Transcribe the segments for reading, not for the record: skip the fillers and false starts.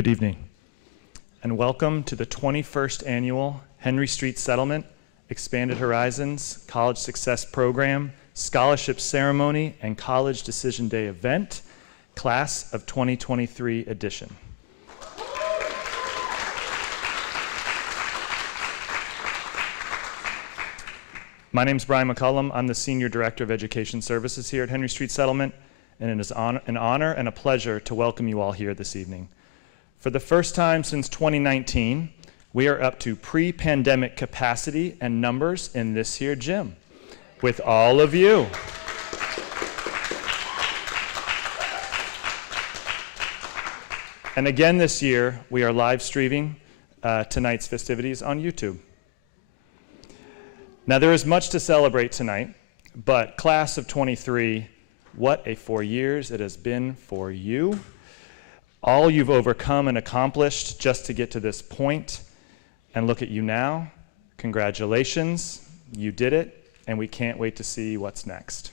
Good evening, and welcome to the 21st Annual Henry Street Settlement Expanded Horizons College Success Program Scholarship Ceremony and College Decision Day event, Class of 2023 edition. My name is Brian McCullum. I'm the Senior Director of Education Services here at Henry Street Settlement, and it is an honor and a pleasure to welcome you all here this evening. For the first time since 2019, we are up to pre-pandemic capacity and numbers in this here gym with all of you. And again this year, we are live streaming tonight's festivities on YouTube. Now there is much to celebrate tonight, but class of 23, what a 4 years it has been for you. All you've overcome and accomplished just to get to this point, and look at you now. Congratulations, you did it, and we can't wait to see what's next.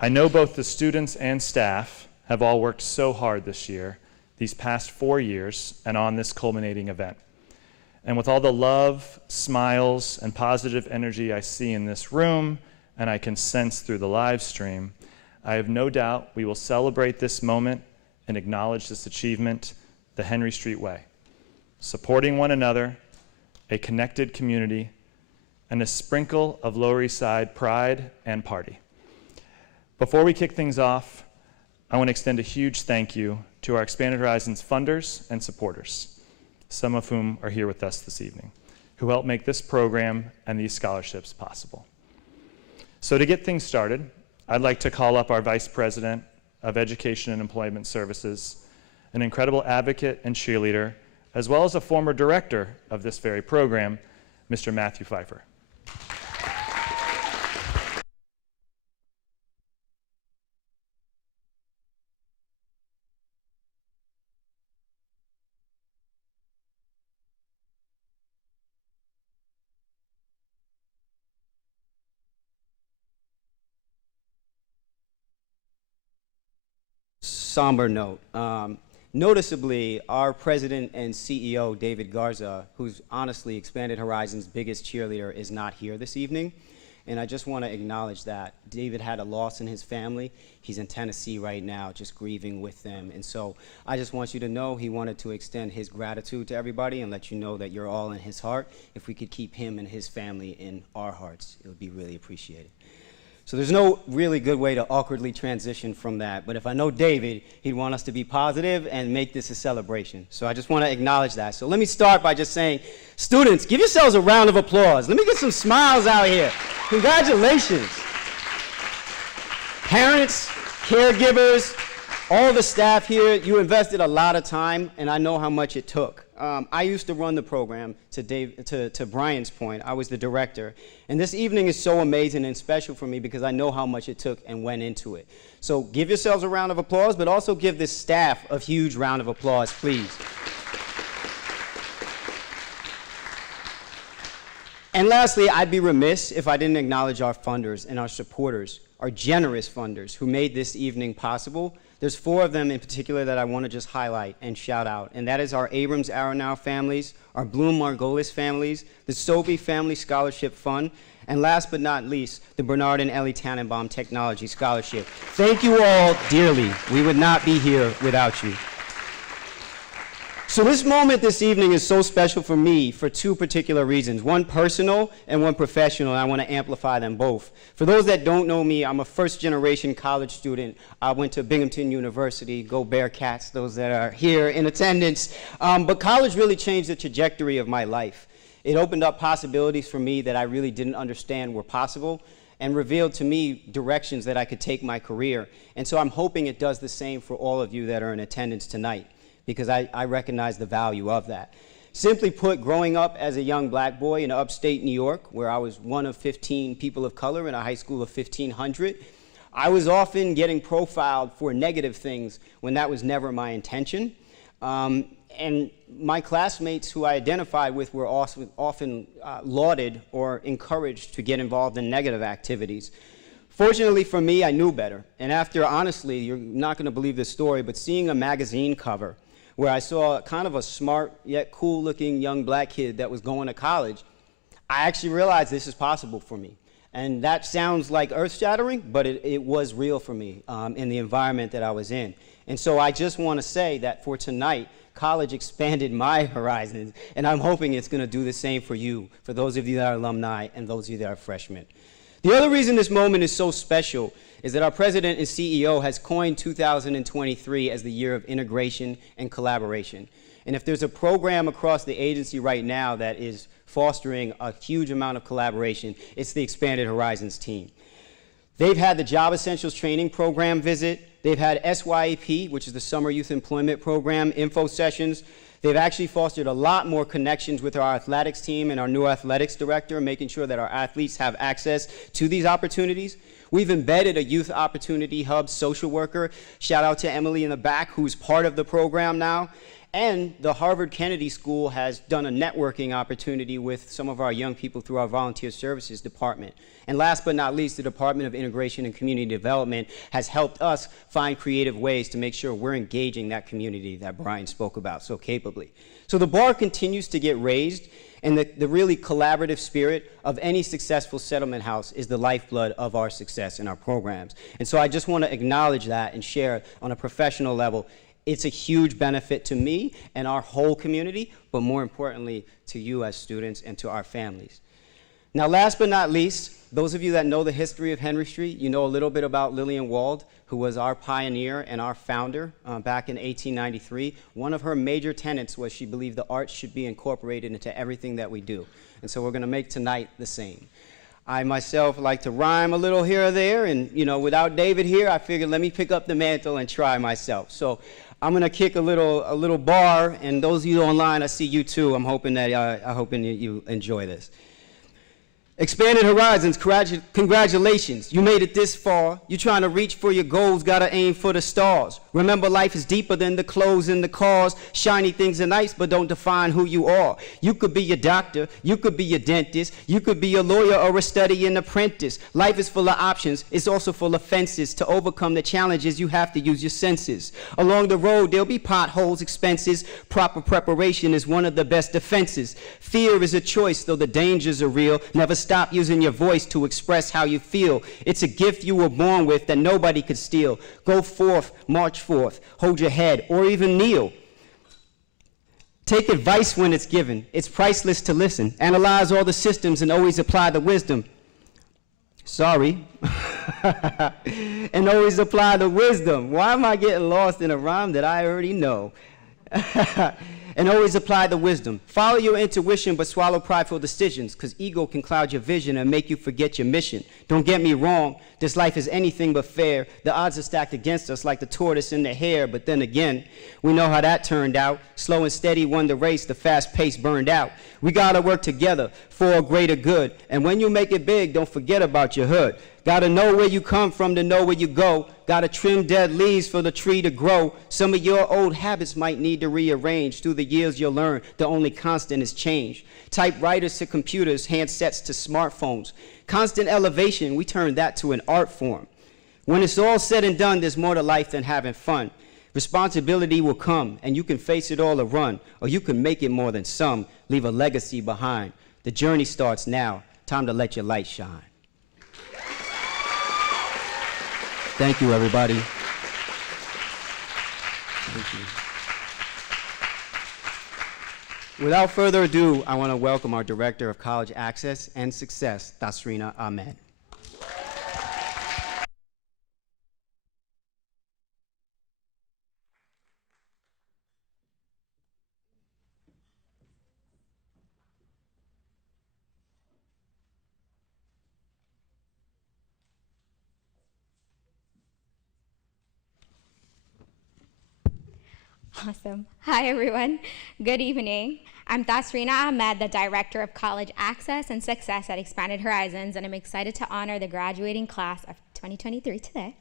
I know both the students and staff have all worked so hard this year, these past 4 years, and on this culminating event. And with all the love, smiles, and positive energy I see in this room, and I can sense through the live stream, I have no doubt we will celebrate this moment and acknowledge this achievement the Henry Street way, supporting one another, a connected community, and a sprinkle of Lower East Side pride and party. Before we kick things off, I want to extend a huge thank you to our Expanded Horizons funders and supporters, some of whom are here with us this evening, who helped make this program and these scholarships possible. So to get things started, I'd like to call up our Vice President of Education and Employment Services, an incredible advocate and cheerleader, as well as a former director of this very program, Mr. Matthew Pfeiffer. Somber note. Noticeably, our president and CEO, David Garza, who's honestly Expanded Horizons' biggest cheerleader, is not here this evening. And I just want to acknowledge that. David had a loss in his family. He's in Tennessee right now, just grieving with them. And so I just want you to know he wanted to extend his gratitude to everybody and let you know that you're all in his heart. If we could keep him and his family in our hearts, it would be really appreciated. So there's no really good way to awkwardly transition from that. But if I know David, he'd want us to be positive and make this a celebration. So I just want to acknowledge that. So let me start by just saying, students, give yourselves a round of applause. Let me get some smiles out here. Congratulations. Parents, caregivers, all the staff here, you invested a lot of time, and I know how much it took. I used to run the program, to Brian's point. I was the director. And this evening is so amazing and special for me because I know how much it took and went into it. So give yourselves a round of applause, but also give this staff a huge round of applause, please. And lastly, I'd be remiss if I didn't acknowledge our funders and our supporters, our generous funders who made this evening possible. There's 4 of them in particular that I want to just highlight and shout out, and that is our Abrams Aronow families, our Bloom Margolis families, the Sobey Family Scholarship Fund, and last but not least, the Bernard and Ellie Tannenbaum Technology Scholarship. Thank you all dearly. We would not be here without you. So this moment this evening is so special for me for 2 particular reasons, one personal and one professional, and I want to amplify them both. For those that don't know me, I'm a first-generation college student. I went to Binghamton University, go Bearcats, those that are here in attendance. But college really changed the trajectory of my life. It opened up possibilities for me that I really didn't understand were possible and revealed to me directions that I could take my career. And so I'm hoping it does the same for all of you that are in attendance tonight, because I recognize the value of that. Simply put, growing up as a young black boy in upstate New York, where I was one of 15 people of color in a high school of 1,500, I was often getting profiled for negative things when that was never my intention. And my classmates who I identified with were often lauded or encouraged to get involved in negative activities. Fortunately for me, I knew better. And after, honestly, you're not going to believe this story, but seeing a magazine cover where I saw kind of a smart yet cool-looking young black kid that was going to college, I actually realized this is possible for me. And that sounds like earth-shattering, but it was real for me in the environment that I was in. And so I just want to say that for tonight, college expanded my horizons, and I'm hoping it's going to do the same for you, for those of you that are alumni and those of you that are freshmen. The other reason this moment is so special is that our president and CEO has coined 2023 as the year of integration and collaboration. And if there's a program across the agency right now that is fostering a huge amount of collaboration, it's the Expanded Horizons team. They've had the Job Essentials Training Program visit. They've had SYEP, which is the Summer Youth Employment Program, info sessions. They've actually fostered a lot more connections with our athletics team and our new athletics director, making sure that our athletes have access to these opportunities. We've embedded a Youth Opportunity Hub social worker. Shout out to Emily in the back, who's part of the program now. And the Harvard Kennedy School has done a networking opportunity with some of our young people through our volunteer services department. And last but not least, the Department of Integration and Community Development has helped us find creative ways to make sure we're engaging that community that Brian spoke about so capably. So the bar continues to get raised, and the really collaborative spirit of any successful settlement house is the lifeblood of our success in our programs. And so I just want to acknowledge that and share on a professional level. It's a huge benefit to me and our whole community, but more importantly, to you as students and to our families. Now, last but not least, those of you that know the history of Henry Street, you know a little bit about Lillian Wald, who was our pioneer and our founder back in 1893. One of her major tenets was she believed the arts should be incorporated into everything that we do. And so we're going to make tonight the same. I myself like to rhyme a little here or there, and without David here, I figured let me pick up the mantle and try myself. So I'm going to kick a little bar, and those of you online, I see you too. I'm hoping that you enjoy this. Expanded Horizons, congratulations. You made it this far. You're trying to reach for your goals, gotta aim for the stars. Remember, life is deeper than the clothes and the cars. Shiny things are nice, but don't define who you are. You could be your doctor, you could be your dentist, you could be a lawyer or a studying apprentice. Life is full of options, it's also full of fences. To overcome the challenges, you have to use your senses. Along the road, there'll be potholes, expenses. Proper preparation is one of the best defenses. Fear is a choice, though the dangers are real. Never stop using your voice to express how you feel. It's a gift you were born with that nobody could steal. Go forth, march forth, hold your head, or even kneel. Take advice when it's given. It's priceless to listen. Analyze all the systems and always apply the wisdom. Sorry. And always apply the wisdom. Why am I getting lost in a rhyme that I already know? And always apply the wisdom. Follow your intuition, but swallow prideful decisions, because ego can cloud your vision and make you forget your mission. Don't get me wrong, this life is anything but fair. The odds are stacked against us like the tortoise and the hare, but then again, we know how that turned out. Slow and steady won the race, the fast pace burned out. We gotta work together for a greater good, and when you make it big, don't forget about your hood. Gotta know where you come from to know where you go. Gotta trim dead leaves for the tree to grow. Some of your old habits might need to rearrange. Through the years you'll learn the only constant is change. Typewriters to computers, handsets to smartphones. Constant elevation, we turn that to an art form. When it's all said and done, there's more to life than having fun. Responsibility will come, and you can face it all or run, or you can make it more than some, leave a legacy behind. The journey starts now. Time to let your light shine. Thank you, everybody. Thank you. Without further ado, I want to welcome our Director of College Access and Success, Tasrina Ahmed. Awesome. Hi, everyone. Good evening. I'm Tasrina Ahmed, the Director of College Access and Success at Expanded Horizons, and I'm excited to honor the graduating class of 2023 today.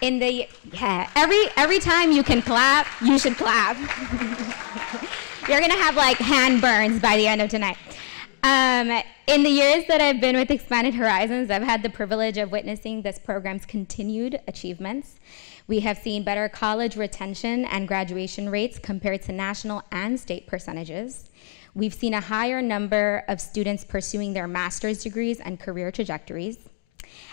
Every time you can clap, you should clap. You're gonna have like hand burns by the end of tonight. In the years that I've been with Expanded Horizons, I've had the privilege of witnessing this program's continued achievements. We have seen better college retention and graduation rates compared to national and state percentages. We've seen a higher number of students pursuing their master's degrees and career trajectories.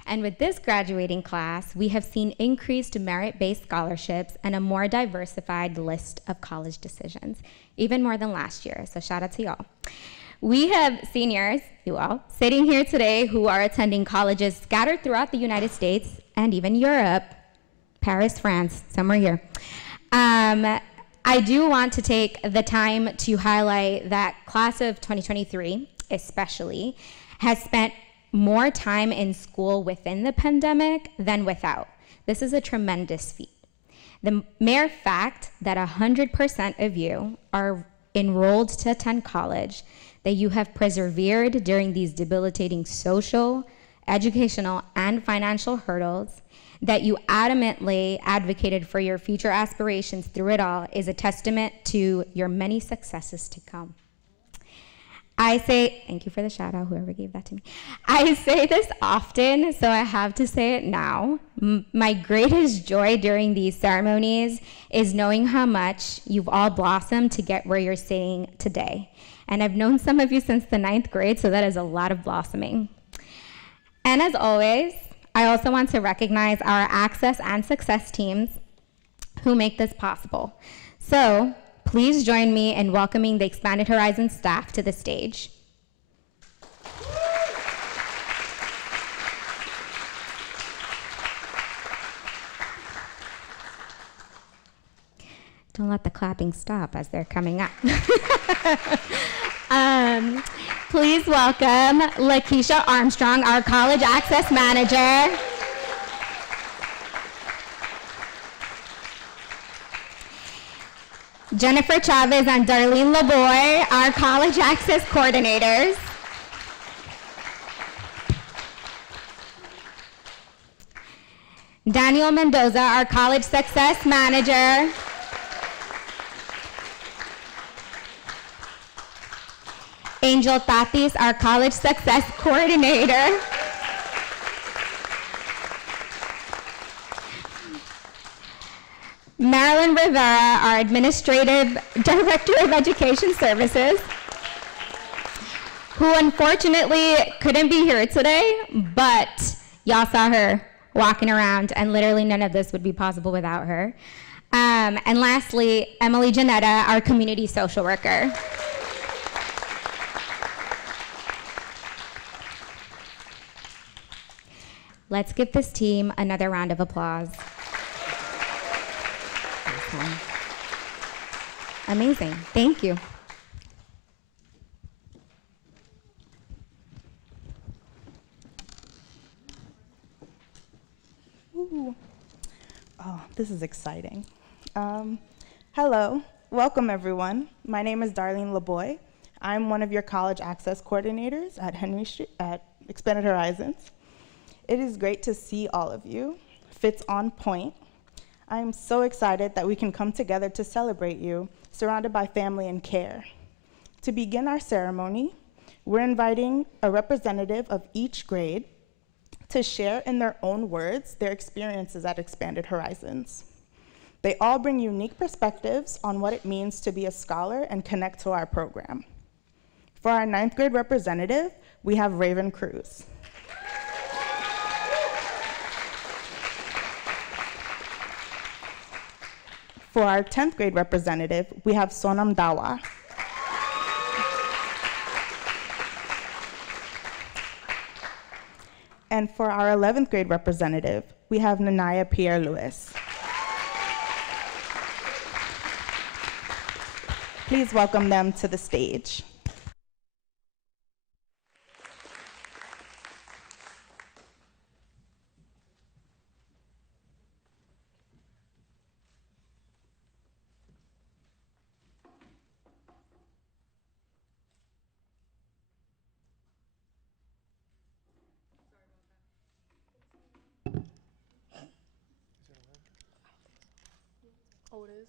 And with this graduating class, we have seen increased merit-based scholarships and a more diversified list of college decisions, even more than last year, so shout out to y'all. We have seniors, you all, sitting here today who are attending colleges scattered throughout the United States and even Europe, Paris, France, somewhere here. I do want to take the time to highlight that class of 2023, especially, has spent more time in school within the pandemic than without. This is a tremendous feat. The mere fact that 100% of you are enrolled to attend college, that you have persevered during these debilitating social, educational, and financial hurdles, that you adamantly advocated for your future aspirations through it all is a testament to your many successes to come. I say, thank you for the shout out, whoever gave that to me. I say this often, so I have to say it now. My greatest joy during these ceremonies is knowing how much you've all blossomed to get where you're sitting today. And I've known some of you since the 9th grade, so that is a lot of blossoming. And as always, I also want to recognize our Access and Success teams who make this possible. So please join me in welcoming the Expanded Horizons staff to the stage. Don't let the clapping stop as they're coming up. Please welcome Lakeisha Armstrong, our College Access Manager. Jennifer Chavez and Darlene LeBoy, our College Access Coordinators. Daniel Mendoza, our College Success Manager. Angel Tatis, our College Success Coordinator. Marilyn Rivera, our Administrative Director of Education Services, who unfortunately couldn't be here today, but y'all saw her walking around, and literally none of this would be possible without her. And lastly, Emily Janetta, our Community Social Worker. Let's give this team another round of applause. Amazing. Thank you. Ooh. Oh, this is exciting. Hello. Welcome, everyone. My name is Darlene LeBoy. I'm one of your college access coordinators at Henry Street at Expanded Horizons. It is great to see all of you. Fits on point. I'm so excited that we can come together to celebrate you, surrounded by family and care. To begin our ceremony, we're inviting a representative of each grade to share in their own words their experiences at Expanded Horizons. They all bring unique perspectives on what it means to be a scholar and connect to our program. For our 9th grade representative, we have Raven Cruz. For our 10th grade representative, we have Sonam Dawa. And for our 11th grade representative, we have Nanaya Pierre-Louis. Please welcome them to the stage. Oh, it is?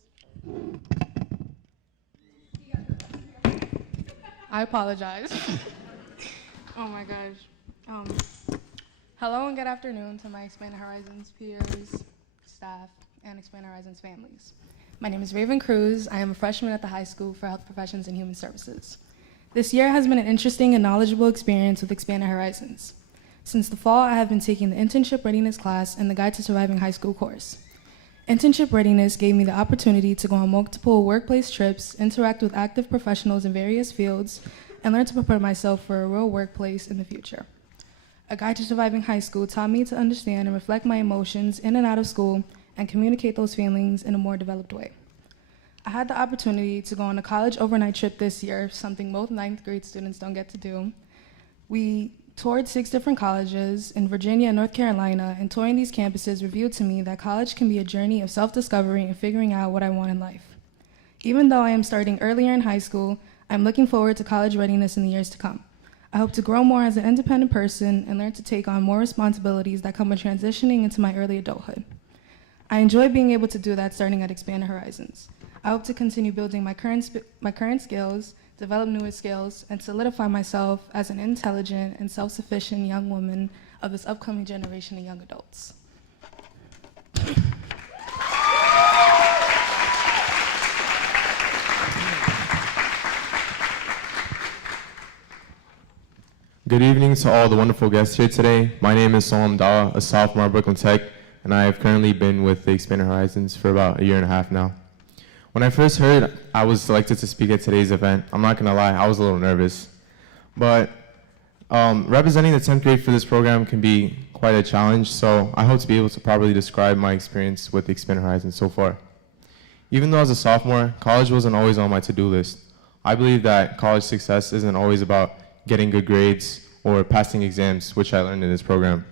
I apologize. Oh my gosh. Hello and good afternoon to my Expanded Horizons peers, staff, and Expand Horizons families. My name is Raven Cruz. I am a freshman at the High School for Health Professions and Human Services. This year has been an interesting and knowledgeable experience with Expanded Horizons. Since the fall, I have been taking the Internship Readiness class and the Guide to Surviving High School course. Internship Readiness gave me the opportunity to go on multiple workplace trips, interact with active professionals in various fields, and learn to prepare myself for a real workplace in the future. A Guide to Surviving High School taught me to understand and reflect my emotions in and out of school and communicate those feelings in a more developed way. I had the opportunity to go on a college overnight trip this year, something most ninth grade students don't get to do. We toured 6 different colleges in Virginia and North Carolina, and touring these campuses revealed to me that college can be a journey of self-discovery and figuring out what I want in life. Even though I am starting earlier in high school, I'm looking forward to college readiness in the years to come. I hope to grow more as an independent person and learn to take on more responsibilities that come with transitioning into my early adulthood. I enjoy being able to do that starting at Expanded Horizons. I hope to continue building my current skills, develop newer skills, and solidify myself as an intelligent and self-sufficient young woman of this upcoming generation of young adults. Good evening to all the wonderful guests here today. My name is Salam Dawa, a sophomore at Brooklyn Tech, and I have currently been with the Expanded Horizons for about a year and a half now. When I first heard I was selected to speak at today's event, I'm not gonna lie, I was a little nervous. But representing the 10th grade for this program can be quite a challenge, so I hope to be able to properly describe my experience with the Expanded Horizons so far. Even though as a sophomore, college wasn't always on my to-do list. I believe that college success isn't always about getting good grades or passing exams, which I learned in this program.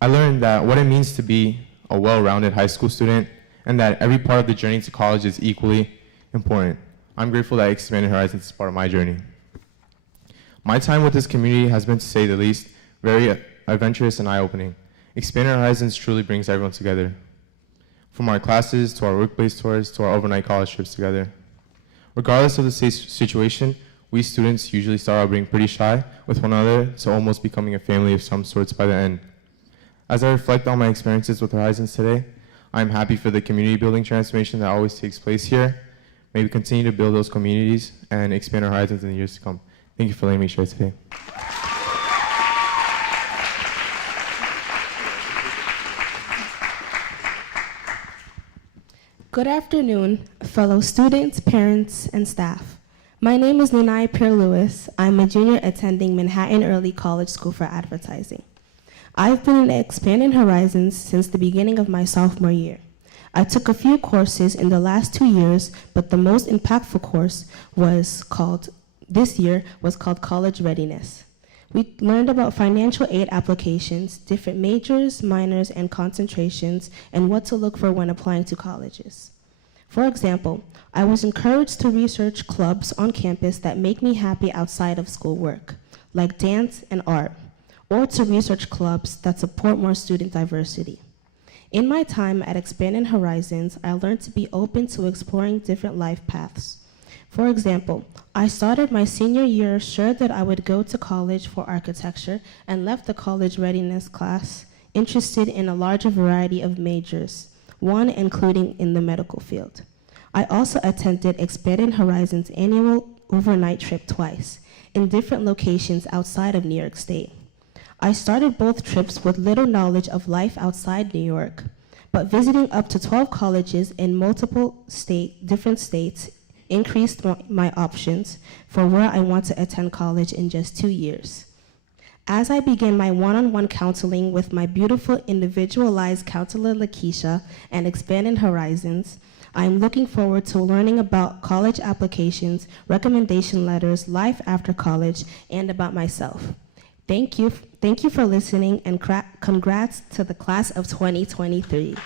I learned that what it means to be a well-rounded high school student and that every part of the journey to college is equally important. I'm grateful that Expanded Horizons is part of my journey. My time with this community has been, to say the least, very adventurous and eye-opening. Expanded Horizons truly brings everyone together. From our classes, to our workplace tours, to our overnight college trips together. Regardless of the situation, we students usually start out being pretty shy with one another to almost becoming a family of some sorts by the end. As I reflect on my experiences with Horizons today, I'm happy for the community building transformation that always takes place here. May we continue to build those communities and expand our horizons in the years to come. Thank you for letting me share today. Good afternoon, fellow students, parents, and staff. My name is Nunai Pierre-Lewis. I'm a junior attending Manhattan Early College School for Advertising. I've been in Expanded Horizons since the beginning of my sophomore year. I took a few courses in the last 2 years, but the most impactful course this year was called College Readiness. We learned about financial aid applications, different majors, minors, and concentrations, and what to look for when applying to colleges. For example, I was encouraged to research clubs on campus that make me happy outside of schoolwork, like dance and art, or to research clubs that support more student diversity. In my time at Expanded Horizons, I learned to be open to exploring different life paths. For example, I started my senior year sure that I would go to college for architecture and left the college readiness class interested in a larger variety of majors, one including in the medical field. I also attended Expanded Horizons' annual overnight trip twice, in different locations outside of New York State. I started both trips with little knowledge of life outside New York, but visiting up to 12 colleges in multiple different states increased my options for where I want to attend college in just 2 years. As I began my one-on-one counseling with my beautiful individualized counselor Lakeisha and Expanded Horizons, I am looking forward to learning about college applications, recommendation letters, life after college, and about myself. Thank you for listening, and congrats to the class of 2023.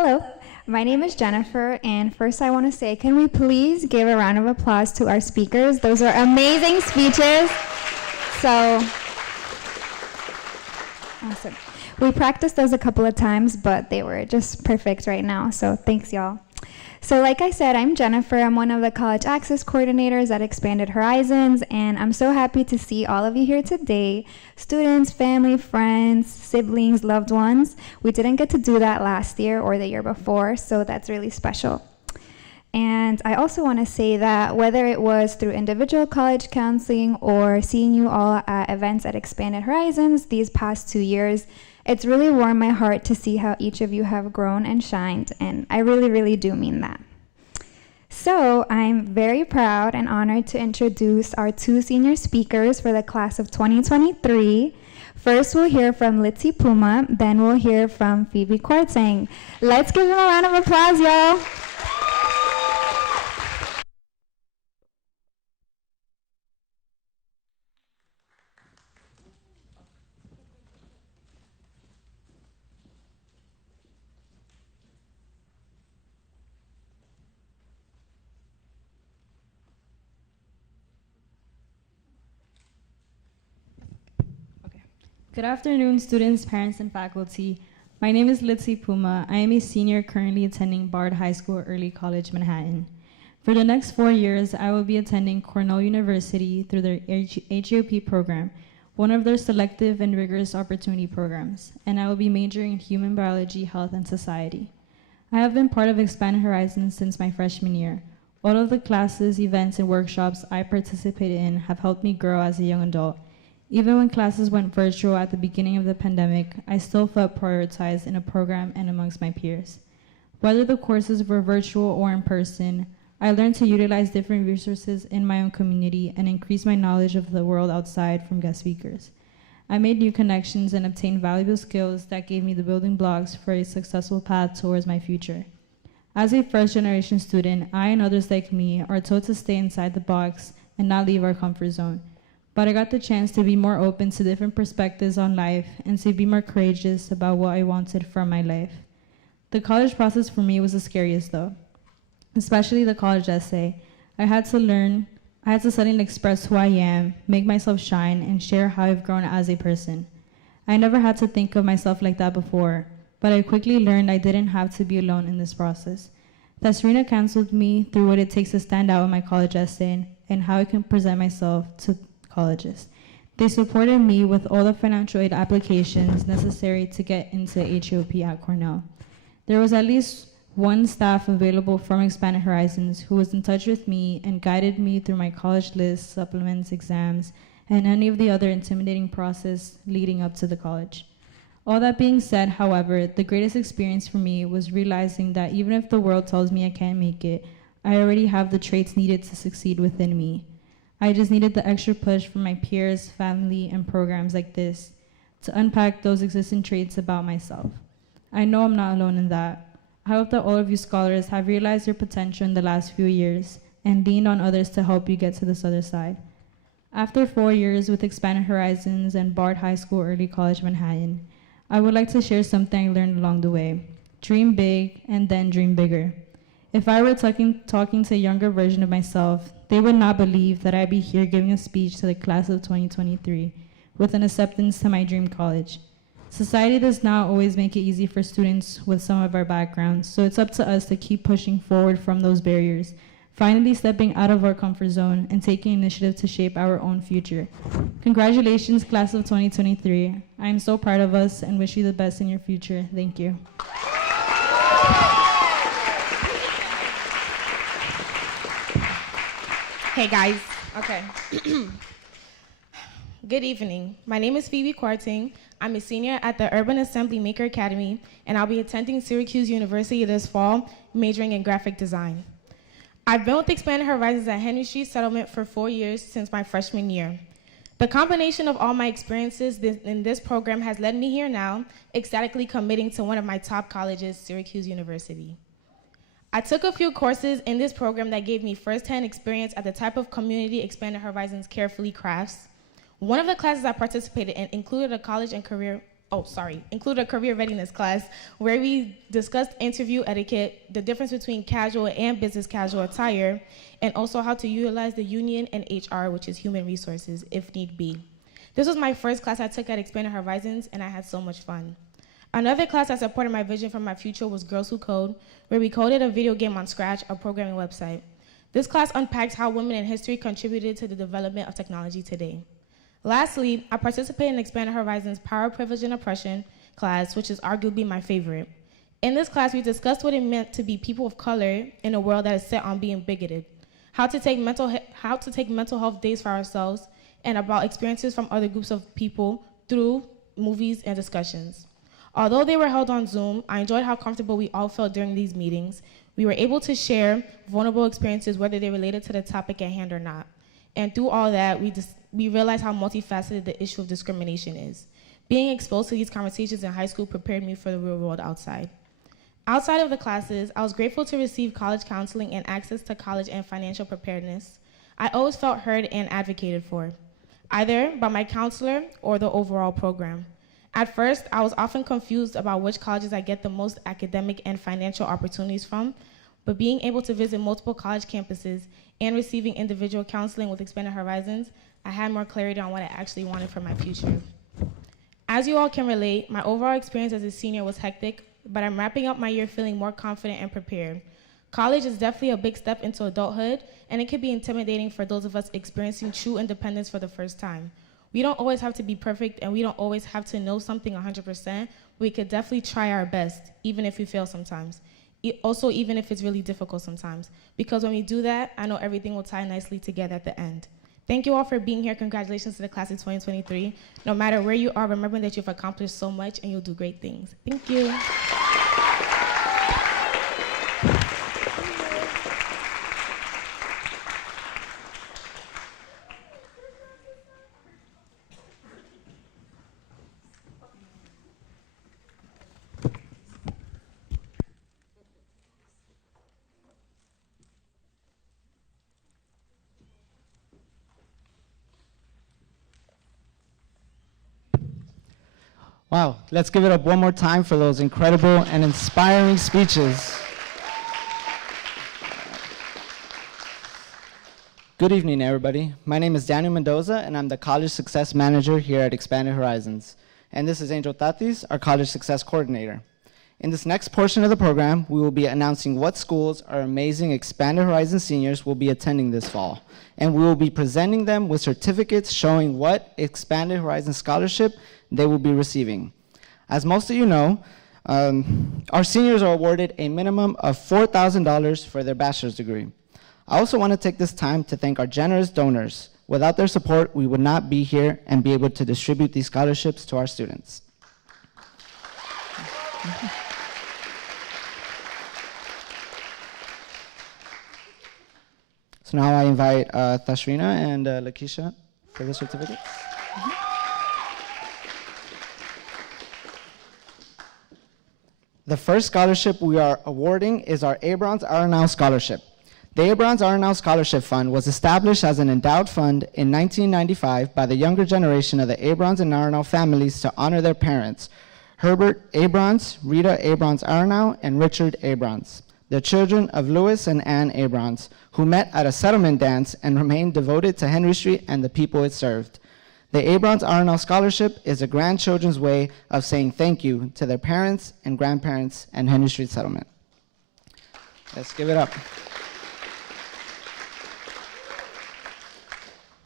Hello, my name is Jennifer, and first I want to say, can we please give a round of applause to our speakers? Those are amazing speeches. So, awesome. We practiced those a couple of times, but they were just perfect right now, so thanks, y'all. So like I said, I'm Jennifer. I'm one of the College Access Coordinators at Expanded Horizons, and I'm so happy to see all of you here today. Students, family, friends, siblings, loved ones. We didn't get to do that last year or the year before, so that's really special. And I also want to say that whether it was through individual college counseling or seeing you all at events at Expanded Horizons these past 2 years, it's really warmed my heart to see how each of you have grown and shined, and I really, really do mean that. So I'm very proud and honored to introduce our 2 senior speakers for the class of 2023. First, we'll hear from Litzy Puma, then we'll hear from Phoebe Kwarteng. Let's give them a round of applause, y'all. Good afternoon, students, parents, and faculty. My name is Litzy Puma. I am a senior currently attending Bard High School, Early College, Manhattan. For the next 4 years, I will be attending Cornell University through their HEOP program, one of their selective and rigorous opportunity programs, and I will be majoring in human biology, health, and society. I have been part of Expanded Horizons since my freshman year. All of the classes, events, and workshops I participated in have helped me grow as a young adult. Even when classes went virtual at the beginning of the pandemic, I still felt prioritized in a program and amongst my peers. Whether the courses were virtual or in person, I learned to utilize different resources in my own community and increase my knowledge of the world outside from guest speakers. I made new connections and obtained valuable skills that gave me the building blocks for a successful path towards my future. As a first-generation student, I and others like me are told to stay inside the box and not leave our comfort zone. But I got the chance to be more open to different perspectives on life and to be more courageous about what I wanted from my life. The college process for me was the scariest though, especially the college essay. I had to suddenly express who I am, make myself shine, and share how I've grown as a person. I never had to think of myself like that before, but I quickly learned I didn't have to be alone in this process. That Serena counseled me through what it takes to stand out in my college essay and how I can present myself to colleges. They supported me with all the financial aid applications necessary to get into HEOP at Cornell. There was at least one staff available from Expanded Horizons who was in touch with me and guided me through my college list, supplements, exams, and any of the other intimidating process leading up to the college. All that being said, however, the greatest experience for me was realizing that even if the world tells me I can't make it, I already have the traits needed to succeed within me. I just needed the extra push from my peers, family, and programs like this to unpack those existing traits about myself. I know I'm not alone in that. I hope that all of you scholars have realized your potential in the last few years and leaned on others to help you get to this other side. After 4 years with Expanded Horizons and Bard High School, Early College, Manhattan, I would like to share something I learned along the way. Dream big and then dream bigger. If I were talking to a younger version of myself, they would not believe that I'd be here giving a speech to the class of 2023 with an acceptance to my dream college. Society does not always make it easy for students with some of our backgrounds, so it's up to us to keep pushing forward from those barriers, finally stepping out of our comfort zone and taking initiative to shape our own future. Congratulations, class of 2023. I am so proud of us and wish you the best in your future. Thank you. Hey guys, okay. Good evening. My name is Phoebe Kwarteng. I'm a senior at the Urban Assembly Maker Academy, and I'll be attending Syracuse University this fall, majoring in graphic design. I've been with Expanded Horizons at Henry Street Settlement for 4 years since my freshman year. The combination of all my experiences in this program has led me here now, ecstatically committing to one of my top colleges, Syracuse University. I took a few courses in this program that gave me firsthand experience at the type of community Expanded Horizons carefully crafts. One of the classes I participated in included a college and career included a career readiness class where we discussed interview etiquette, the difference between casual and business casual attire, and also how to utilize the union and HR, which is human resources, if need be. This was my first class I took at Expanded Horizons, and I had so much fun. Another class that supported my vision for my future was Girls Who Code, where we coded a video game on Scratch, a programming website. This class unpacks how women in history contributed to the development of technology today. Lastly, I participated in Expanded Horizons Power, Privilege, and Oppression class, which is arguably my favorite. In this class, we discussed what it meant to be people of color in a world that is set on being bigoted, how to take mental health days for ourselves, and about experiences from other groups of people through movies and discussions. Although they were held on Zoom, I enjoyed how comfortable we all felt during these meetings. We were able to share vulnerable experiences, whether they related to the topic at hand or not. And through all that, we realized how multifaceted the issue of discrimination is. Being exposed to these conversations in high school prepared me for the real world outside. Outside of the classes, I was grateful to receive college counseling and access to college and financial preparedness. I always felt heard and advocated for, either by my counselor or the overall program. At first, I was often confused about which colleges I get the most academic and financial opportunities from, but being able to visit multiple college campuses and receiving individual counseling with Expanded Horizons, I had more clarity on what I actually wanted for my future. As you all can relate, my overall experience as a senior was hectic, but I'm wrapping up my year feeling more confident and prepared. College is definitely a big step into adulthood, and it can be intimidating for those of us experiencing true independence for the first time. We don't always have to be perfect, and we don't always have to know something 100%. We could definitely try our best, even if we fail sometimes. Also, even if it's really difficult sometimes. Because when we do that, I know everything will tie nicely together at the end. Thank you all for being here. Congratulations to the class of 2023. No matter where you are, remember that you've accomplished so much and you'll do great things. Thank you. Wow, let's give it up one more time for those incredible and inspiring speeches. Good evening, everybody. My name is Daniel Mendoza, and I'm the College Success Manager here at Expanded Horizons. And this is Angel Tatis, our College Success Coordinator. In this next portion of the program, we will be announcing what schools our amazing Expanded Horizons seniors will be attending this fall. And we will be presenting them with certificates showing what Expanded Horizons scholarship they will be receiving. As most of you know, our seniors are awarded a minimum of $4,000 for their bachelor's degree. I also want to take this time to thank our generous donors. Without their support, we would not be here and be able to distribute these scholarships to our students. So now I invite Tashrina and Lakeisha for the certificates. The first scholarship we are awarding is our Abrams Aronow Scholarship. The Abrams Aronow Scholarship Fund was established as an endowed fund in 1995 by the younger generation of the Abrams and Aronow families to honor their parents, Herbert Abrams, Rita Abrams Aronow, and Richard Abrams, the children of Louis and Anne Abrams, who met at a settlement dance and remained devoted to Henry Street and the people it served. The Abrams Aronow Scholarship is a grandchildren's way of saying thank you to their parents and grandparents and Henry Street Settlement. Let's give it up.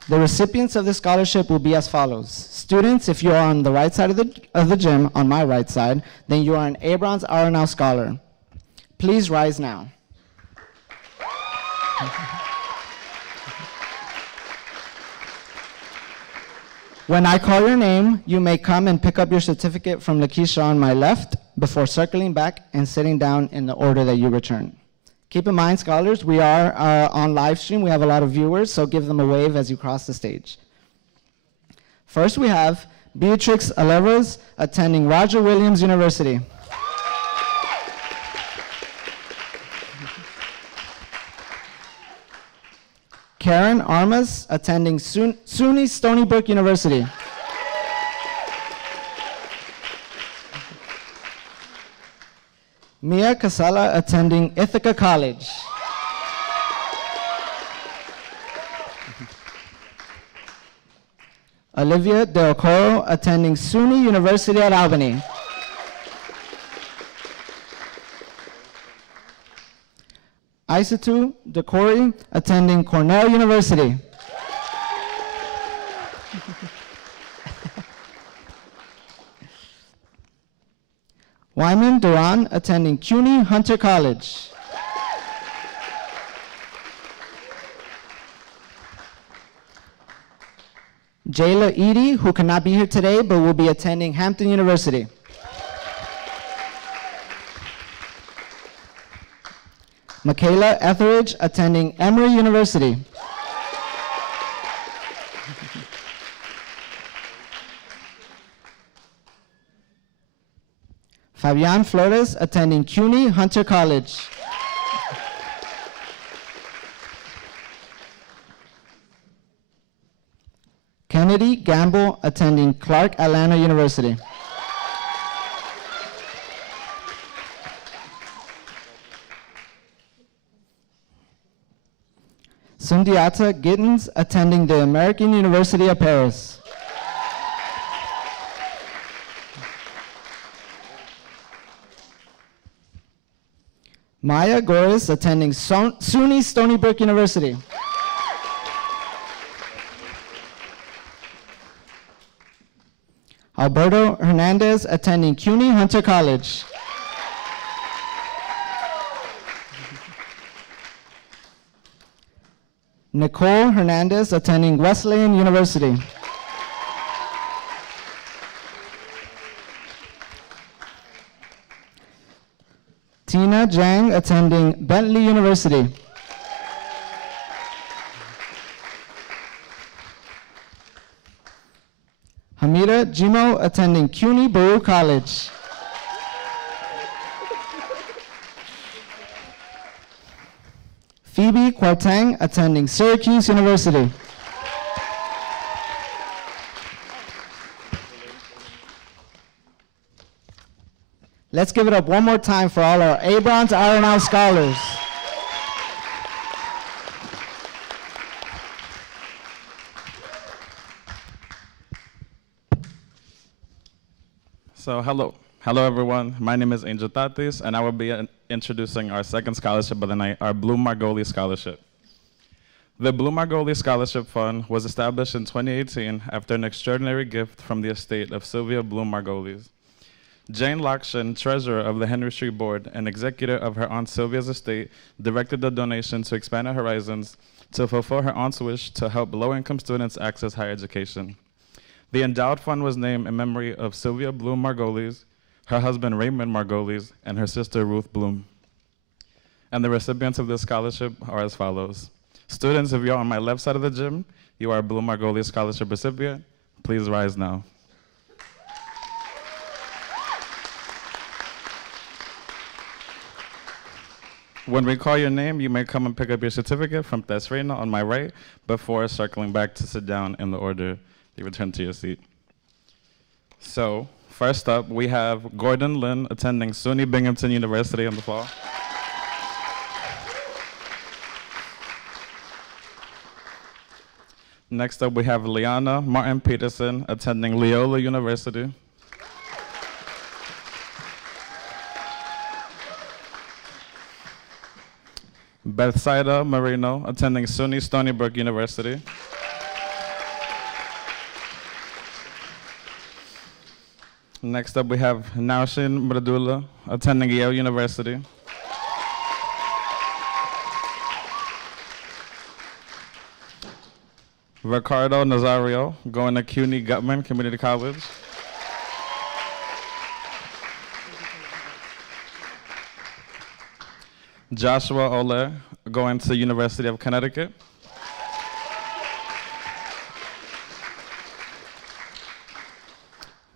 The recipients of the scholarship will be as follows. Students, if you are on the right side of the gym, on my right side, then you are an Abrams Aronow Scholar. Please rise now. When I call your name, you may come and pick up your certificate from Lakeisha on my left before circling back and sitting down in the order that you return. Keep in mind, scholars, we are on live stream. We have a lot of viewers, so give them a wave as you cross the stage. First, we have Beatrix Alevas attending Roger Williams University. Karen Armas attending SUNY Stony Brook University. Mia Casala attending Ithaca College. Olivia Del Coro attending SUNY University at Albany. Isatu Decori attending Cornell University. Wyman Duran attending CUNY Hunter College. Jayla Edie, who cannot be here today but will be attending Hampton University. Michaela Etheridge attending Emory University. Fabian Flores attending CUNY Hunter College. Kennedy Gamble attending Clark Atlanta University. Sundiata Gittins attending the American University of Paris. Maya Goris attending SUNY Stony Brook University. Alberto Hernandez attending CUNY Hunter College. Nicole Hernandez attending Wesleyan University. Tina Zhang attending Bentley University. Hamida Jimo attending CUNY Baru College. Phoebe Kwarteng attending Syracuse University. Let's give it up one more time for all our Abrons Iron Out scholars. So hello everyone. My name is Angel Tatis, and I will be introducing our second scholarship of the night, our Blue Margoli Scholarship. The Blue Margoli Scholarship Fund was established in 2018 after an extraordinary gift from the estate of Sylvia Bloom Margolis. Jane Lakshan, treasurer of the Henry Street Board and executor of her Aunt Sylvia's estate, directed the donation to Expand Our Horizons to fulfill her aunt's wish to help low-income students access higher education. The endowed fund was named in memory of Sylvia Bloom Margolis, her husband Raymond Margolis, and her sister Ruth Bloom. And the recipients of this scholarship are as follows. Students, if you're on my left side of the gym, you are a Bloom Margolis Scholarship recipient. Please rise now. When we call your name, you may come and pick up your certificate from Tesrena on my right before circling back to sit down in the order you return to your seat. So, first up, we have Gordon Lynn attending SUNY Binghamton University in the fall. Next up, we have Liana Martin Peterson attending Loyola University. Bethsaida Marino attending SUNY Stony Brook University. Next up, we have Naushin Mradula attending Yale University. Ricardo Nazario going to CUNY Gutman Community College. Joshua Ole going to University of Connecticut.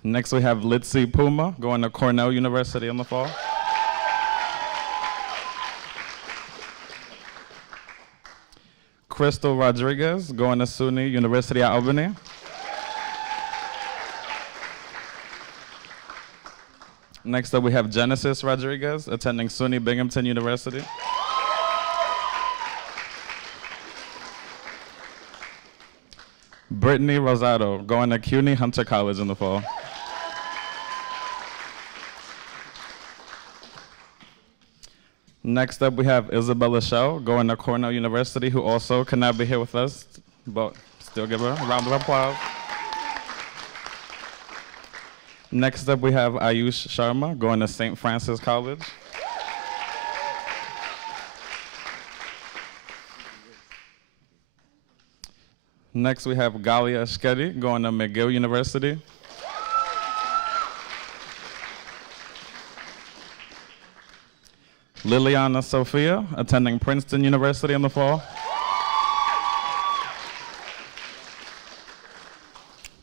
Next we have Litzy Puma going to Cornell University in the fall. Crystal Rodriguez going to SUNY University at Albany. Next up, we have Genesis Rodriguez, attending SUNY Binghamton University. Brittany Rosado, going to CUNY Hunter College in the fall. Next up, we have Isabella Shell, going to Cornell University, who also cannot be here with us, but still give her a round of applause. Next up, we have Ayush Sharma, going to St. Francis College. Next, we have Galia Ashkedi, going to McGill University. Liliana Sophia, attending Princeton University in the fall.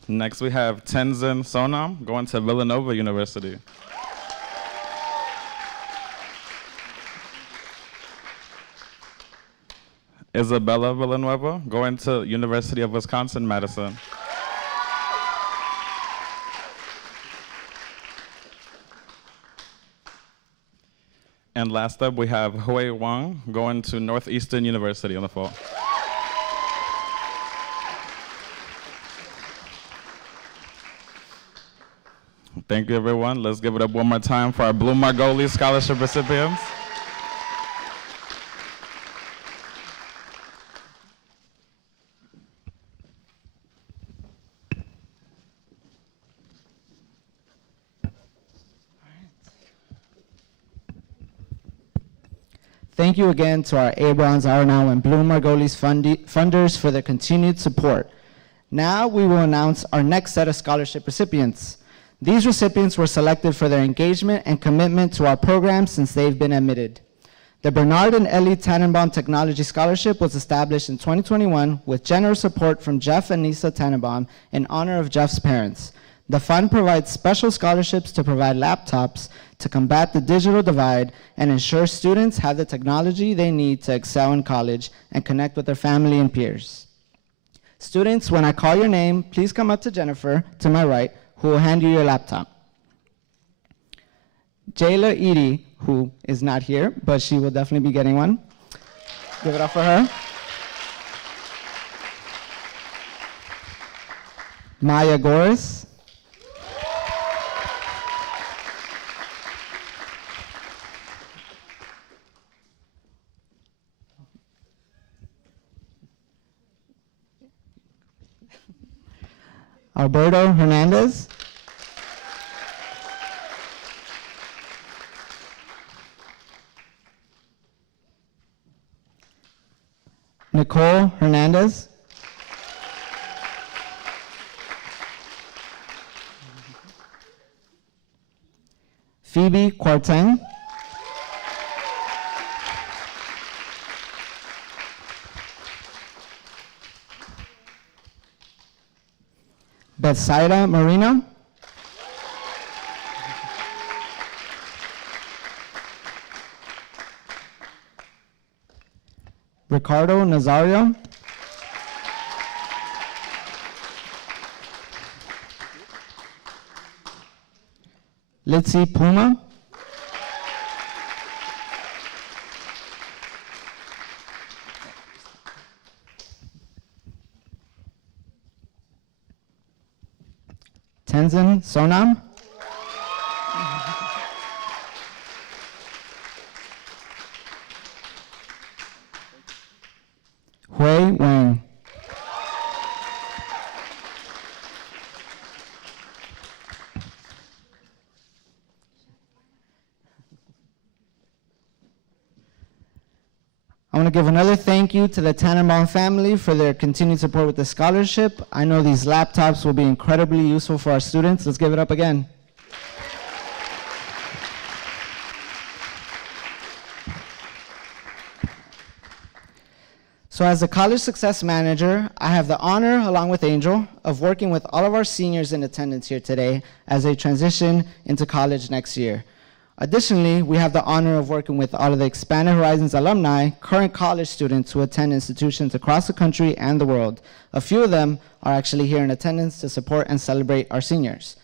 Next, we have Tenzin Sonam, going to Villanova University. Isabella Villanueva, going to University of Wisconsin-Madison. And last up, we have Hui Wang, going to Northeastern University in the fall. Thank you, everyone. Let's give it up one more time for our Blue Margoli Scholarship recipients. Thank you again to our Abrams, Aronow, and Blue Margolis funders for their continued support. Now we will announce our next set of scholarship recipients. These recipients were selected for their engagement and commitment to our program since they've been admitted. The Bernard and Ellie Tannenbaum Technology Scholarship was established in 2021 with generous support from Jeff and Nisa Tannenbaum in honor of Jeff's parents. The fund provides special scholarships to provide laptops to combat the digital divide and ensure students have the technology they need to excel in college and connect with their family and peers. Students, when I call your name, please come up to Jennifer, to my right, who will hand you your laptop. Jayla Edie, who is not here, but she will definitely be getting one. Give it up for her. Maya Goris. Alberto Hernandez. Nicole Hernandez. Phoebe Quarteng. Bethsaida Marina. Ricardo Nazario. Litzy Puma. Tenzin Sonam. Hui Wang. I want to give another thank you to the Tannenbaum family for their continued support with the scholarship. I know these laptops will be incredibly useful for our students. Let's give it up again. So as the College Success Manager, I have the honor, along with Angel, of working with all of our seniors in attendance here today as they transition into college next year. Additionally, we have the honor of working with all of the Expanded Horizons alumni, current college students who attend institutions across the country and the world. A few of them are actually here in attendance to support and celebrate our seniors.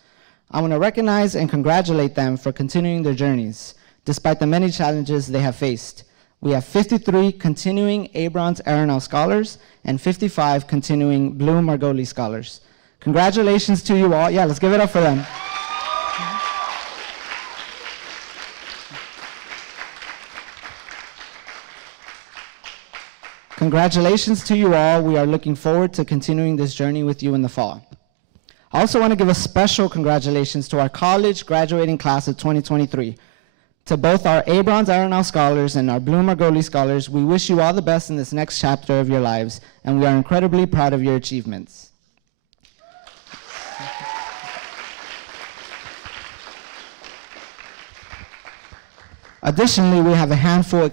I want to recognize and congratulate them for continuing their journeys, despite the many challenges they have faced. We have 53 continuing Abrons Arenal Scholars and 55 continuing Blue Margoli Scholars. Congratulations to you all. Yeah, let's give it up for them. Congratulations to you all. We are looking forward to continuing this journey with you in the fall. I also want to give a special congratulations to our college graduating class of 2023. To both our Abrons Arenal Scholars and our Blue Margoli Scholars, we wish you all the best in this next chapter of your lives, and we are incredibly proud of your achievements. Additionally, we have a handful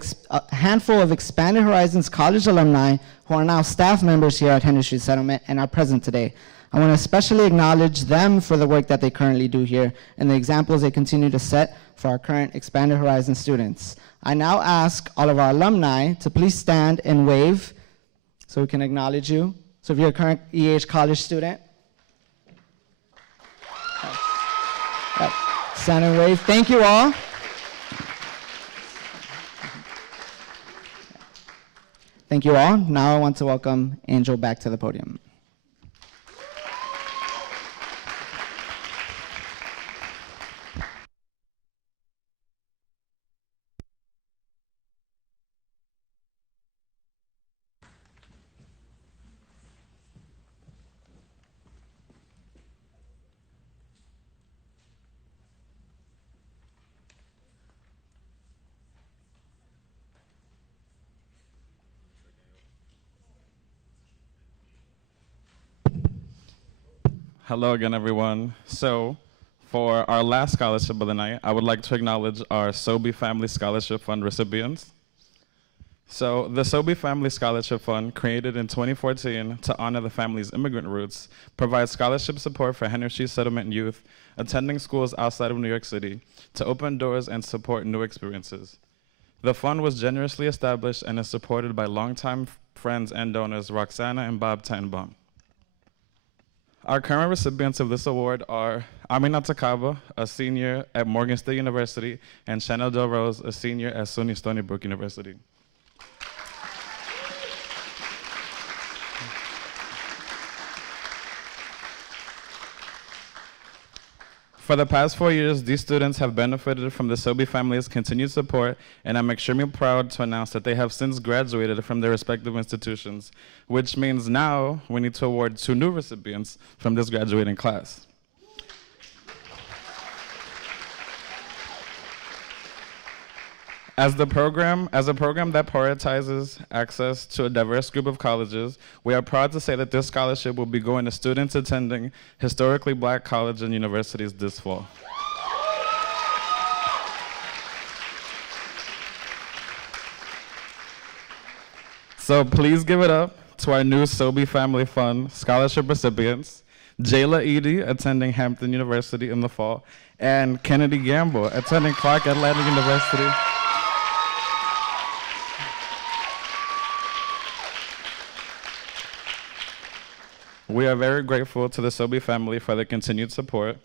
of Expanded Horizons College alumni who are now staff members here at Henry Street Settlement and are present today. I want to especially acknowledge them for the work that they currently do here and the examples they continue to set for our current Expanded Horizons students. I now ask all of our alumni to please stand and wave so we can acknowledge you. So if you're a current EH college student, stand and wave. Thank you all. Thank you all. Now I want to welcome Angel back to the podium. Hello again, everyone. So, for our last scholarship of the night, I would like to acknowledge our Sobey Family Scholarship Fund recipients. So, the Sobey Family Scholarship Fund, created in 2014 to honor the family's immigrant roots, provides scholarship support for Henry Street Settlement youth attending schools outside of New York City to open doors and support new experiences. The fund was generously established and is supported by longtime friends and donors Roxana and Bob Tannenbaum. Our current recipients of this award are Amina Takaba, a senior at Morgan State University, and Chanel Del Rose, a senior at SUNY Stony Brook University. For the past 4 years, these students have benefited from the Sobey family's continued support, and I'm extremely proud to announce that they have since graduated from their respective institutions, which means now we need to award 2 new recipients from this graduating class. As a program that prioritizes access to a diverse group of colleges, we are proud to say that this scholarship will be going to students attending historically Black colleges and universities this fall. So please give it up to our new Sobey Family Fund scholarship recipients, Jayla Edie, attending Hampton University in the fall, and Kennedy Gamble, attending Clark Atlanta University. We are very grateful to the Sobey family for their continued support.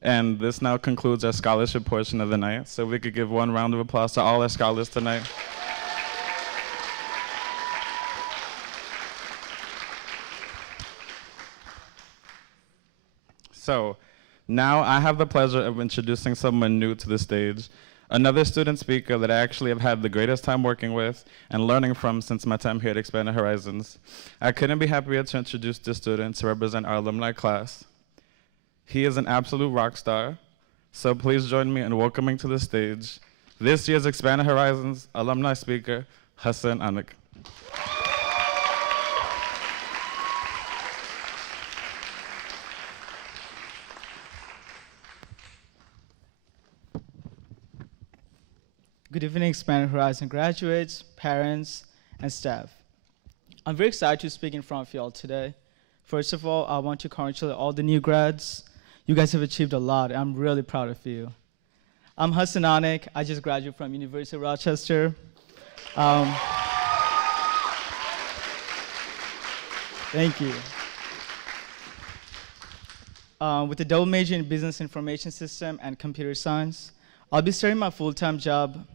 And this now concludes our scholarship portion of the night. So we could give one round of applause to all our scholars tonight. So now I have the pleasure of introducing someone new to the stage, another student speaker that I actually have had the greatest time working with and learning from since my time here at Expanded Horizons. I couldn't be happier to introduce this student to represent our alumni class. He is an absolute rock star, so please join me in welcoming to the stage this year's Expanded Horizons alumni speaker, Hassan Anik. Good evening, Expanded Horizon graduates, parents, and staff. I'm very excited to speak in front of you all today. First of all, I want to congratulate all the new grads. You guys have achieved a lot, and I'm really proud of you. I'm Hassan Anik. I just graduated from University of Rochester. Thank you. with a double major in business information system and computer science. I'll be starting my full-time job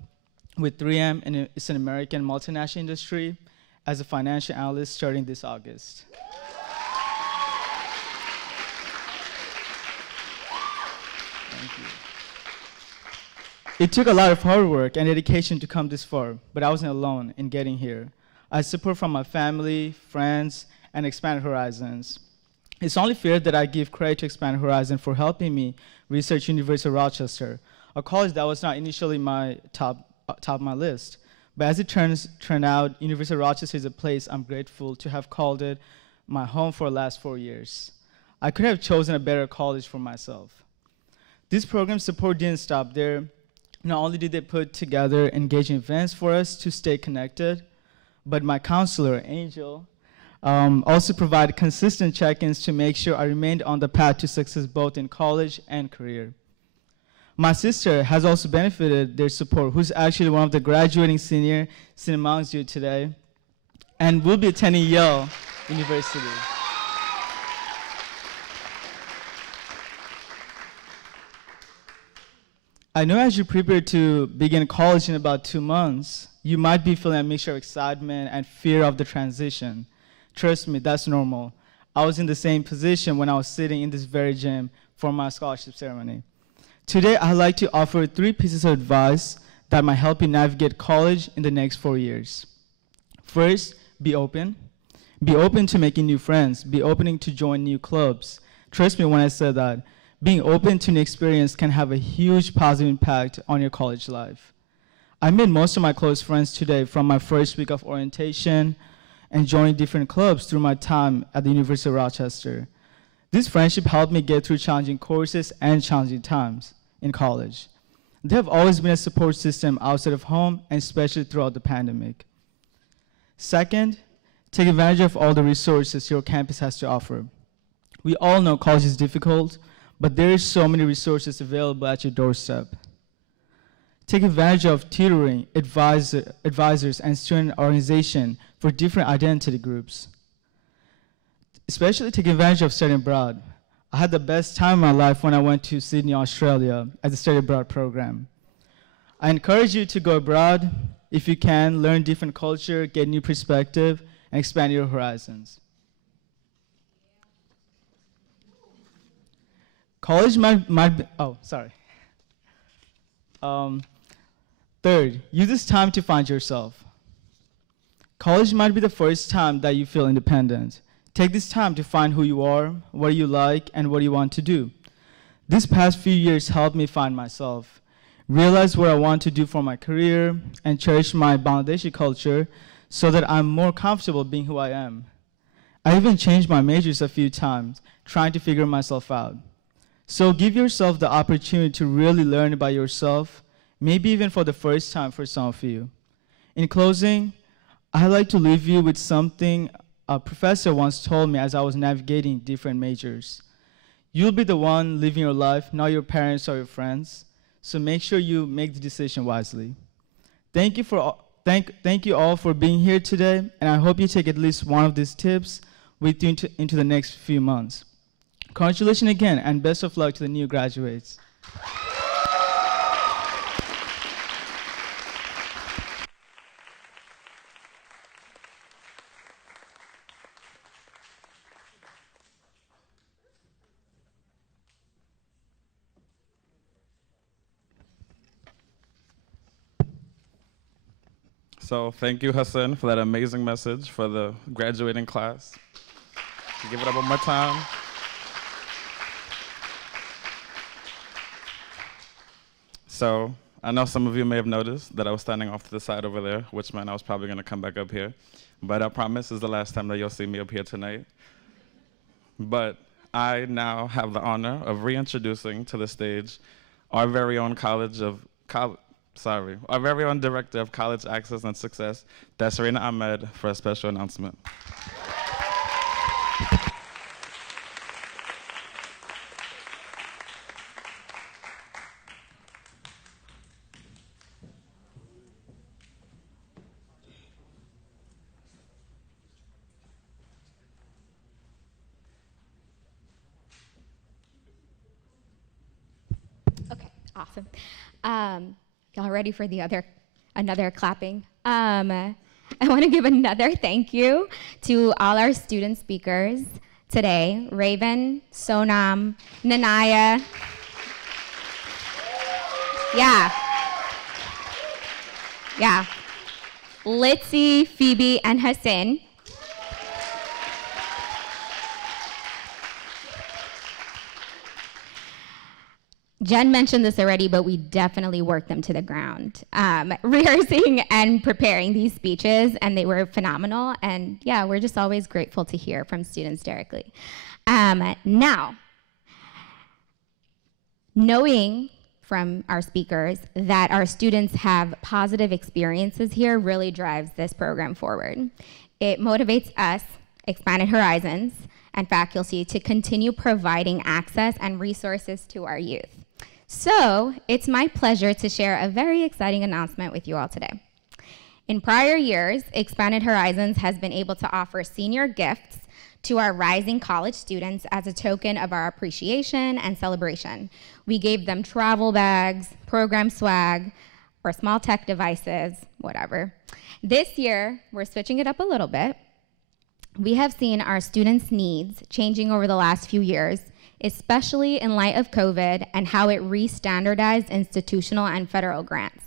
with 3M, and it's an American multinational industry, as a financial analyst starting this August. Thank you. It took a lot of hard work and dedication to come this far, but I wasn't alone in getting here. I had support from my family, friends, and Expanded Horizons. It's only fair that I give credit to Expanded Horizon for helping me research University of Rochester, a college that was not initially my top of my list. But as it turned out, University of Rochester is a place I'm grateful to have called it my home for the last 4 years. I could have chosen a better college for myself. This program's support didn't stop there. Not only did they put together engaging events for us to stay connected, but my counselor, Angel, also provided consistent check-ins to make sure I remained on the path to success both in college and career. My sister has also benefited their support, who's actually one of the graduating senior sitting amongst you today, and will be attending Yale University. I know as you prepare to begin college in about 2 months, you might be feeling a mixture of excitement and fear of the transition. Trust me, that's normal. I was in the same position when I was sitting in this very gym for my scholarship ceremony. Today, I'd like to offer 3 pieces of advice that might help you navigate college in the next 4 years. First, be open. Be open to making new friends. Be open to join new clubs. Trust me when I say that. Being open to new experience can have a huge positive impact on your college life. I made most of my close friends today from my first week of orientation and joining different clubs through my time at the University of Rochester. This friendship helped me get through challenging courses and challenging times in college. They have always been a support system outside of home, and especially throughout the pandemic. Second, take advantage of all the resources your campus has to offer. We all know college is difficult, but there is so many resources available at your doorstep. Take advantage of tutoring, advisors, and student organization for different identity groups. Especially take advantage of studying abroad. I had the best time of my life when I went to Sydney, Australia, as a study abroad program. I encourage you to go abroad if you can, learn different culture, get new perspective, and expand your horizons. College might be, third, use this time to find yourself. College might be the first time that you feel independent. Take this time to find who you are, what you like, and what you want to do. This past few years helped me find myself, realize what I want to do for my career, and cherish my Bangladeshi culture so that I'm more comfortable being who I am. I even changed my majors a few times, trying to figure myself out. So give yourself the opportunity to really learn about yourself, maybe even for the first time for some of you. In closing, I'd like to leave you with something a professor once told me as I was navigating different majors. You'll be the one living your life, not your parents or your friends, so make sure you make the decision wisely. Thank you all for being here today, and I hope you take at least one of these tips with you into the next few months. Congratulations again, and best of luck to the new graduates. So thank you, Hassan, for that amazing message for the graduating class. Give it up one more time. So I know some of you may have noticed that I was standing off to the side over there, which meant I was probably going to come back up here. But I promise this is the last time that you'll see me up here tonight. But I now have the honor of reintroducing to the stage our very own our very own Director of College Access and Success, Desirina Ahmed, for a special announcement. Awesome. Y'all ready for another clapping? I want to give another thank you to all our student speakers today: Raven, Sonam, Nanaya. Yeah. Litzy, Phoebe, and Hassan. Jen mentioned this already, but we definitely worked them to the ground, rehearsing and preparing these speeches, and they were phenomenal. And yeah, we're just always grateful to hear from students directly. Now, knowing from our speakers that our students have positive experiences here really drives this program forward. It motivates us, Expanded Horizons, and faculty to continue providing access and resources to our youth. So it's my pleasure to share a very exciting announcement with you all today. In prior years, Expanded Horizons has been able to offer senior gifts to our rising college students as a token of our appreciation and celebration. We gave them travel bags, program swag, or small tech devices, whatever. This year, we're switching it up a little bit. We have seen our students' needs changing over the last few years, especially in light of COVID and how it re-standardized institutional and federal grants.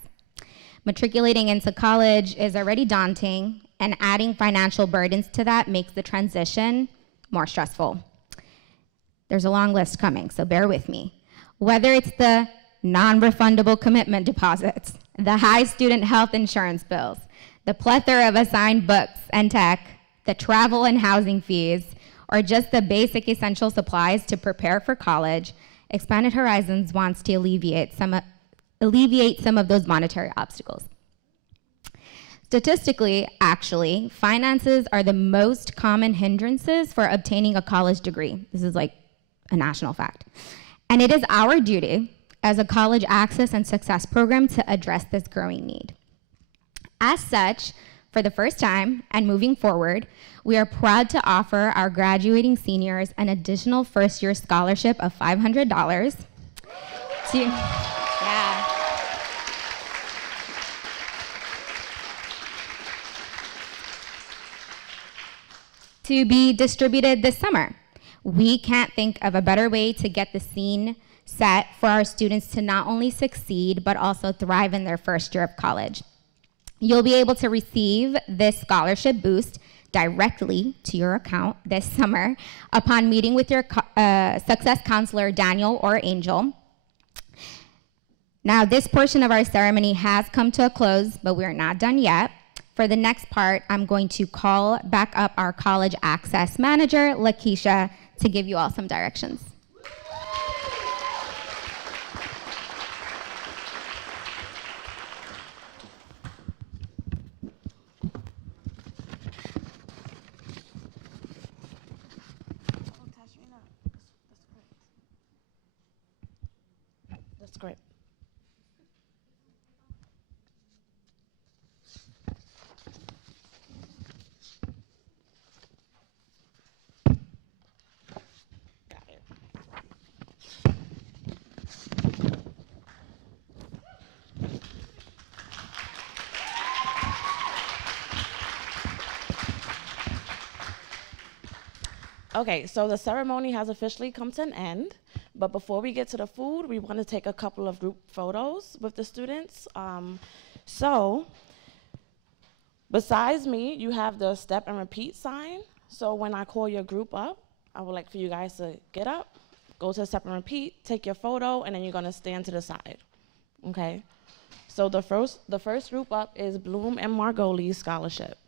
Matriculating into college is already daunting, and adding financial burdens to that makes the transition more stressful. There's a long list coming, so bear with me. Whether it's the non-refundable commitment deposits, the high student health insurance bills, the plethora of assigned books and tech, the travel and housing fees, or just the basic essential supplies to prepare for college, Expanded Horizons wants to alleviate some of those monetary obstacles. Statistically, actually, finances are the most common hindrances for obtaining a college degree. This is like a national fact. And it is our duty as a college access and success program to address this growing need. As such, for the first time and moving forward, we are proud to offer our graduating seniors an additional first-year scholarship of $500 to be distributed this summer. We can't think of a better way to get the scene set for our students to not only succeed, but also thrive in their first year of college. You'll be able to receive this scholarship boost directly to your account this summer upon meeting with your success counselor, Daniel or Angel. Now, this portion of our ceremony has come to a close, but we're not done yet. For the next part, I'm going to call back up our college access manager, Lakeisha, to give you all some directions. That's great. Okay, so the ceremony has officially come to an end, but before we get to the food, we want to take a couple of group photos with the students. So, besides me, you have the step and repeat sign. So when I call your group up, I would like for you guys to get up, go to step and repeat, take your photo, and then you're gonna stand to the side, okay? So the first group up is Bloom and Margoli Scholarship.